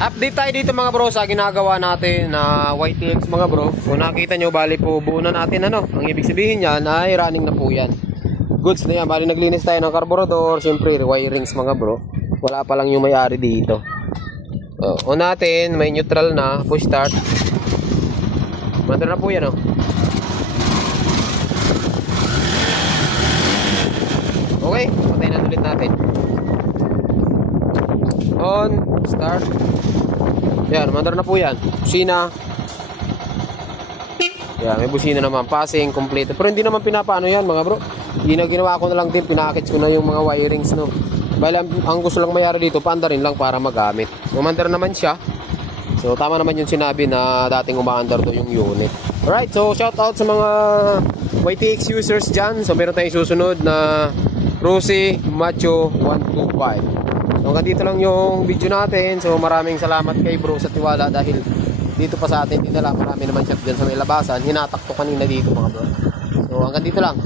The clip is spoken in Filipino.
Update tayo dito mga bro sa ginagawa natin na YTX mga bro. Kung nakita nyo, bali po buo na natin ano. Ang ibig sabihin yan ay running na po yan. Goods na yan. Bali naglinis tayo ng carburetor. Siyempre wirings mga bro. Wala pa lang yung may-ari dito. On natin, may neutral na. Push start. Manda na po yan oh. Okay, patayin na ulit natin. On, start. Yan, mandar na po yan. Busina. Yan, may busina naman. Passing, complete. Pero hindi naman pinapaano yan mga bro. Ginawa ko na lang din. Pinakits ko na yung mga wirings no. Bali, ang gusto lang mayari dito, paanda rin lang para magamit. So, mandar naman siya. So, tama naman yung sinabi na dating umaandar to yung unit. Alright, so shout out sa mga YTX users dyan. So, meron tayong susunod na Rosie Macho 125. So hanggang dito lang yung video natin. So maraming salamat kay bro sa tiwala dahil dito pa sa atin dinala. Marami naman siya dyan sa may labasan. Hinatak to kanina dito mga bro. So hanggang dito lang.